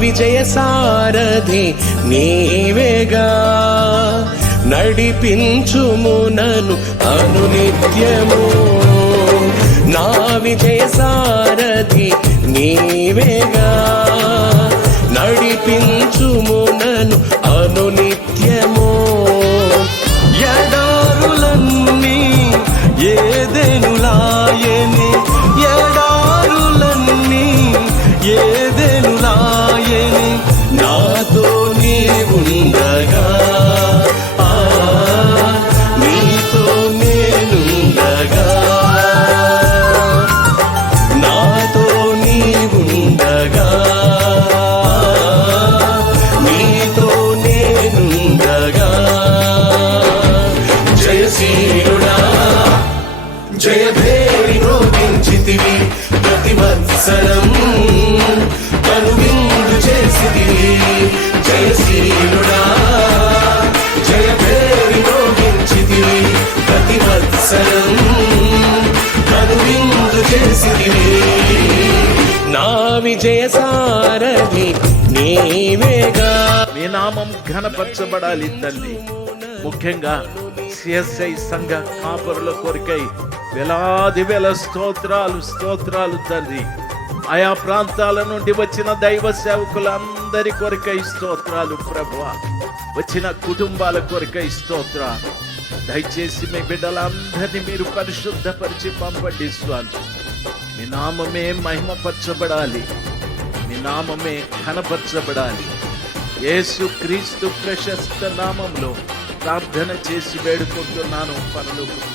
విజయ సారథి నీవేగా, నడిపించుము నన్ను అనునిత్యము. నా విజయ సారథి నీవేగా, నడిపించుము నన్ను అనునిత్యము. ఎడారులన్నీ ఏదెనులాయెనే, ఎడారులన్నీ ఏదెనులాయెనే, నాతో నీవుండగా, నీతో నేనుండగా, నాతో నీవుండగా, నీతో నేనుండగా. జయశీలుడా జయభేరి రోగించితివి, ప్రతి వత్సరం కనువిందు చేసితివి. జయశీలుడా జయభేరి రోగించితివి, ప్రతి వత్సరం కనువిందు చేసితివి. నా విజయ సారథి నీవేగా. మీ నామం ఘనపరచబడాలి తండ్రి. ముఖ్యంగా సిఎస్ఐ సంఘ కాపరుల కొరకై వేలాది వేల స్తోత్రాలు తండ్రి. ఆయా ప్రాంతాల నుండి వచ్చిన దైవ సేవకులందరి కొరకై స్తోత్రాలు ప్రభువా. వచ్చిన కుటుంబాల కొరకై స్తోత్రాలు. దయచేసి మీ బిడ్డలందరినీ మీరు పరిశుద్ధపరిచి పంపండి స్వామి. మీ నామమే మహిమపరచబడాలి, మీ నామమే ఘనపరచబడాలి. యేసు క్రీస్తు ప్రశస్త నామంలో ప్రార్థన చేసి వేడుకుంటున్నాను పరలోకపు